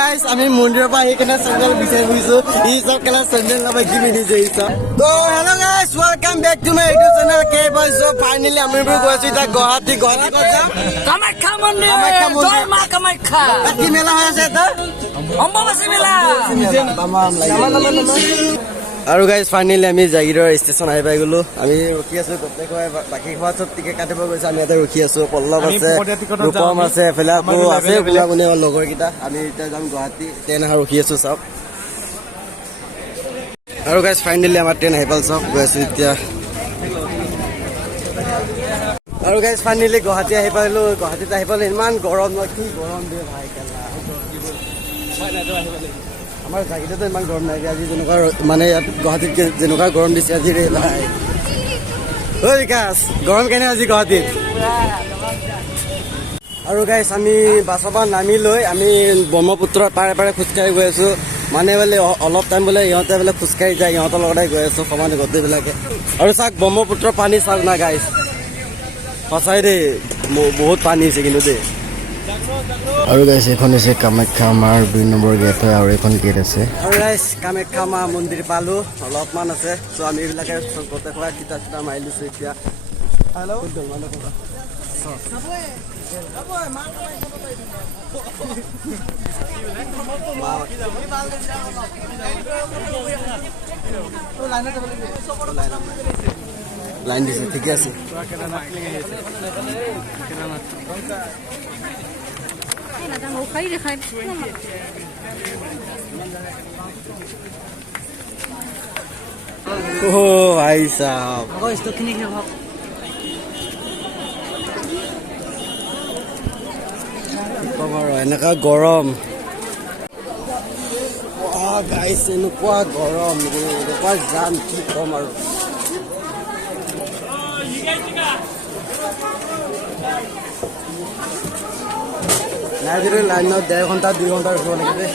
Guys, আমি মন্দিৰৰ পৰা আহি কেনে চেণ্ডেল বিচাৰি ফুৰিছো ই চব কেলা চেণ্ডেল নাপাই কি পিন্ধিছে ই চব তো hello' guys welcome back to my YouTube channel কে বয়স ফাইনেলি আমি গৈ আছো এতিয়া গুৱাহাটী কামাখ্যা মন্দিৰ জয় মা কামাখ্যা কি মেলা হৈ আছে এটা অম্বুবাচী মেলা আৰু গাইছ ফাইনেলি আমি জাগিৰৰ ষ্টেচন আহি পাই গলো আমি ৰখি আছো গোটেই বাকী খোৱা চব টিকেট কাটিব গৈছে আমি ইয়াতে ৰখি আছো পল্লৱ আছে ৰূপম আছে এফালে আকৌ আছে কোনে লগৰ কেইটা আমি এতিয়া যাম গুৱাহাটী ট্ৰেইন অহা ৰখি আছো চব আৰু গাইছ ফাইনেলি আমাৰ ট্ৰেইন আহি পাল চব গৈ আছো এতিয়া আৰু গাইছ ফাইনেলি গুৱাহাটী আহি পালো গুৱাহাটীত আহি পালো ইমান গৰম ন কি গৰম দিয়ে ভাই কেলা আমাৰ জাগিৰতো ইমান গৰম নাই আজি যেনেকুৱা মানে ইয়াত গুৱাহাটীত যেনেকুৱা গৰম দিছে আজি ৰে ভাই ঐ বিকাশ গৰম কেনে আজি গুৱাহাটীত আৰু গাইছ আমি বাছৰ পৰা নামি লৈ আমি ব্ৰহ্মপুত্ৰৰ পাৰে পাৰে খোজকাঢ়ি গৈ আছো মানে বোলে অলপ টাইম বোলে ইহঁতে বোলে খোজকাঢ়ি যায় ইহঁতৰ লগতে গৈ আছো সমানে গোটেইবিলাকে আৰু চাওক ব্ৰহ্মপুত্ৰৰ পানী চাওক না গাইছ সঁচাই দেই বহুত পানী হৈছে কিন্তু দেই আৰু গাইছ এইখন হৈছে কামাখ্যা মাৰ 2 নম্বৰ গেট হয় আৰু এখন গেট আছে আৰু গাইছ কামাখ্যা মা মন্দিৰ পালো অলপমান আছে চ' আমি এইবিলাকে গোটেই খোৱা কিতা চিতা মাৰি লৈছো এতিয়া হেল্ল' লাইন দিছে ঠিকে আছে ও ভাই সাহেব এনেকুৱা গৰম গাইছ এনেকুৱা গৰম এনেকুৱা যাম কি কম আৰু নাই যদি লাইনত 1.5 ঘণ্টা 2 ঘণ্টা ৰখিব লাগে দেই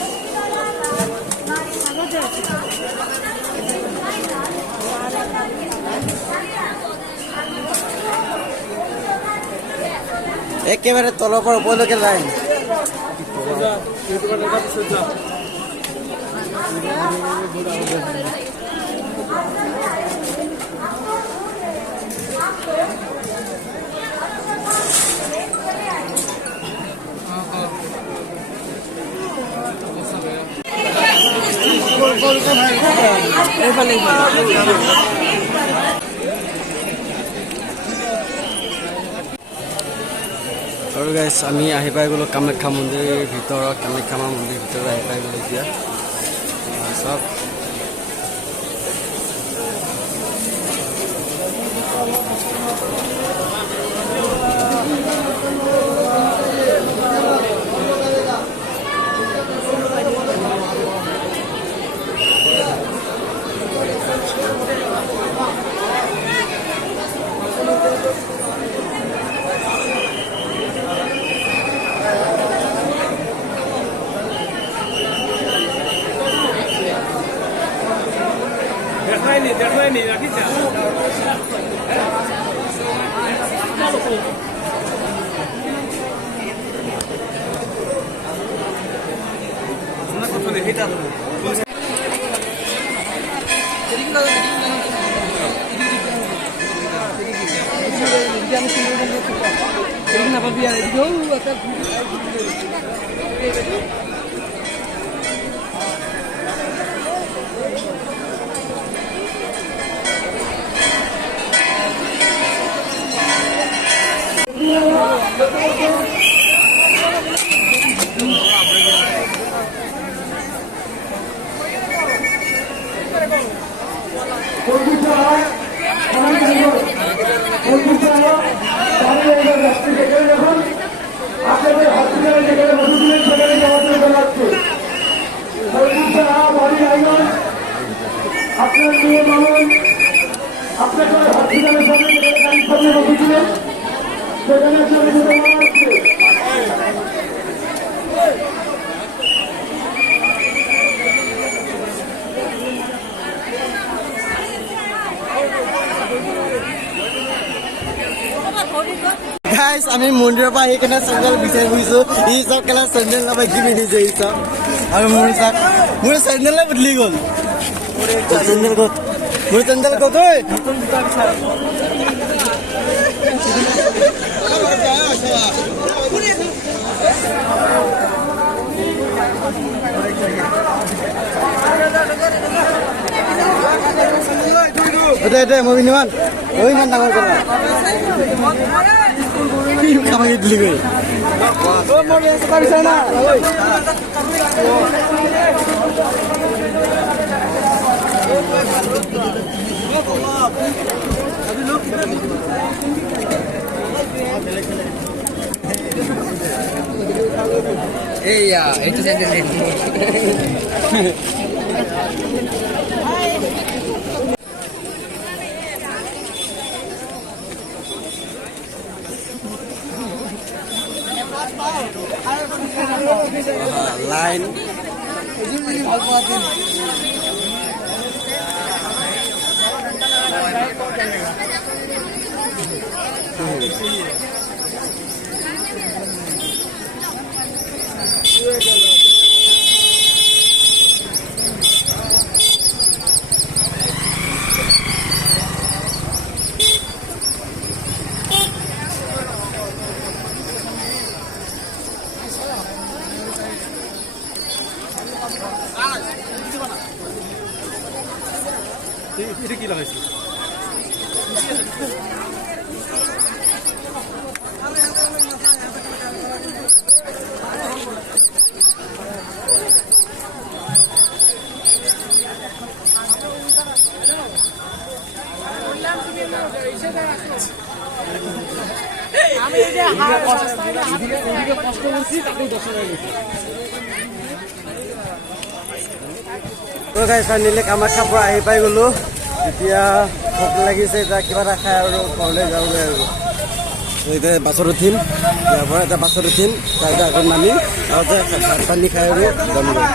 একেবাৰে তলৰ পৰা ওপৰলৈকে লাইন আৰু গাইছ আমি আহি পাই গ'লো কামাখ্যা মন্দিৰৰ ভিতৰত কামাখ্যা মা মন্দিৰৰ ভিতৰত আহি পাই গ'লো এতিয়া চব Dejaini, aquí está. Una foto de gita. Guys, আমি মন্দিৰৰ পৰা আহি কেনে চেণ্ডেল বিচাৰি ফুৰিছো ই চব কেলা চেণ্ডেল নাপাই কি পিন্ধিছে ই চব আৰু মোৰ চাক মোৰ চেণ্ডেলে বদলি গ'ল চেণ্ডেল ক'ত মোৰ চেণ্ডেল ক'ত ঐ এতিয়া মই ইমান ইমান ডাঙৰ কৰা কি খাবাই দিলি গৈ না এইয়া এইটো চেণ্ডেল লাইন এটা কি লাগাইছে কষ্ট করছি তাকে 10 টাকা দিচ্ছি তো গাইছ নিলে কামাখ্যাৰ পৰা আহি পাই গ'লো এতিয়া ভোক লাগিছে এতিয়া কিবা এটা খাই আৰু ঘৰলৈ যাওঁগৈ আৰু এতিয়া বাছত উঠিম ইয়াৰ পৰা এতিয়া বাছত উঠিম তাৰপিছত আগত নামিম আৰু ভাত পানী খাই আৰু যামগৈ